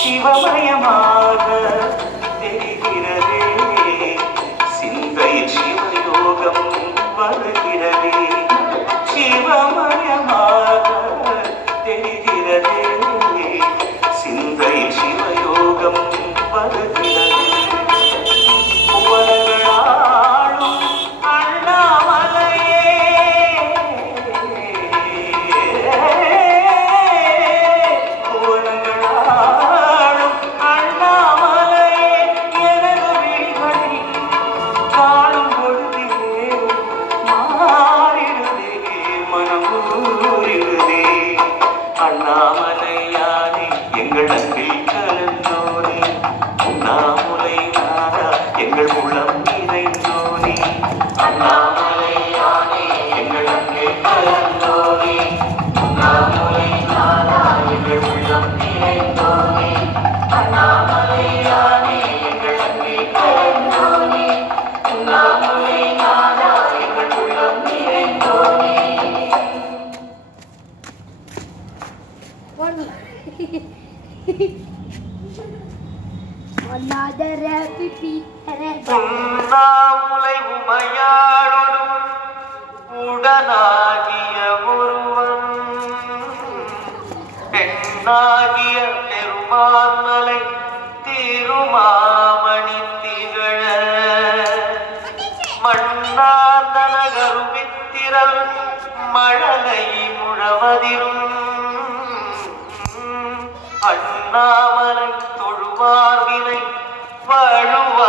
சிவமயமாக தெரிகிறதே, சிந்தை சிவயோகம் வருகிறதே. சிவமயமாக தெரிகிறதே, சிந்தை சிவயோகம் வருகிறதே. புவனங்களாளும் அண்ணாமலையே, புவனங்களாளும் அண்ணாமலையே, எனது விழிகளில் காணும் பொழுதிலே மாறிடுதே, மனம் ஊறிடுதே. அண்ணாமலையானே எங்கள் அன்பில் கலந்தோனே, உண்ணாமுலை நாடா எங்கள் உள்ளம் நிறைந்தோனே. அண்ணாமலையானே எங்கள் அன்பில் கலந்தோனே, உண்ணாமுலை நாடா எங்கள் உள்ளம் நிறைந்தோனே. அண்ணாமலையானே எங்கள் அன்பில் கலந்தோனே, உண்ணாமுலை நாடா எங்கள் உள்ளம் நிறைந்தோனே. உண்ணாமுலை உமையாளோடும் உடனாகிய ஒருவன், பெண்ணாகிய பெருமான்மலை திருமாமணி திகழ, மண்ணாந்தன கருவித்திரல் மழலை முழவதிரும், அண்ணாமலை தொழுவார்வினை வழுவ